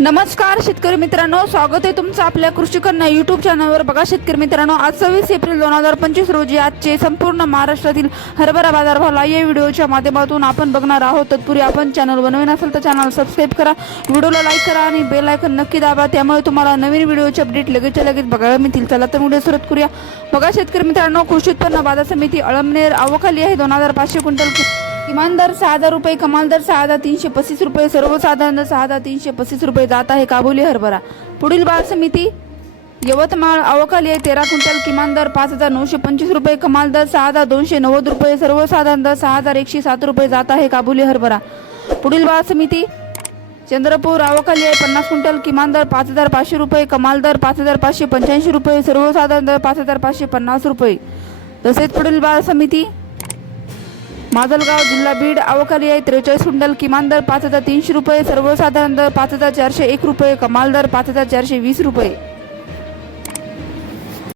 नमस्कार शेतकरी मित्रांनो. स्वागत आहे तुमचं आपल्या कृषीकन्या यूट्यूब चॅनलवर बघा शेतकरी मित्रांनो आज सव्वीस एप्रिल दोन हजार पंचवीस रोजी आजचे संपूर्ण महाराष्ट्रातील हरभरा बाजारभावला या व्हिडिओच्या माध्यमातून आपण बघणार आहोत. तत्पूर्वी आपण चॅनल बनवीन असेल तर चॅनल सबस्क्राईब करा. व्हिडिओला लाईक करा आणि बेल आयकन नक्की दाबा. त्यामुळे तुम्हाला नवीन व्हिडिओचे अपडेट लगेचच्या लगेच बघायला मिळतील. चला तर व्हिडिओ सुरुवात करूया. बघा शेतकरी मित्रांनो कृषी उत्पन्न बाजार समिती अळमनेर आवकाली आहे. दोन हजार पाचशे क्विंटल किमान दर सहा हजार रुपये कमाल दर सहा हजार तीनशे पस्तीस रुपये सर्वसाधारण दर सहा हजार तीनशे पस्तीस रुपये जात आहे काबुली हरभरा. पुढील बाजार समिती यवतमाळ अवकाली आहे तेरा क्विंटल किमान दर पाच हजार नऊशे पंचवीस रुपये कमाल दर सहा हजार दोनशे नव्वद रुपये सर्वसाधारण दर सहा हजार एकशे सात रुपये जात आहे काबुली हरभरा. पुढील बाजार समिती चंद्रपूर अवकाली आहे पन्नास क्विंटल किमान दर पाच हजार पाचशे रुपये कमाल दर पाच हजार पाचशे पंच्याऐंशी रुपये सर्वसाधारण दर पाच हजार पाचशे पन्नास रुपये. तसेच पुढील बाजार समिती माजलगाव जिल्हा बीड अवकाली आहे त्रेचाळीस क्विंटल किमान दर पाच हजार तीनशे रुपये सर्वसाधारण दर पाच हजार चारशे एक रुपये कमाल दर पाच हजार चारशे वीस रुपये.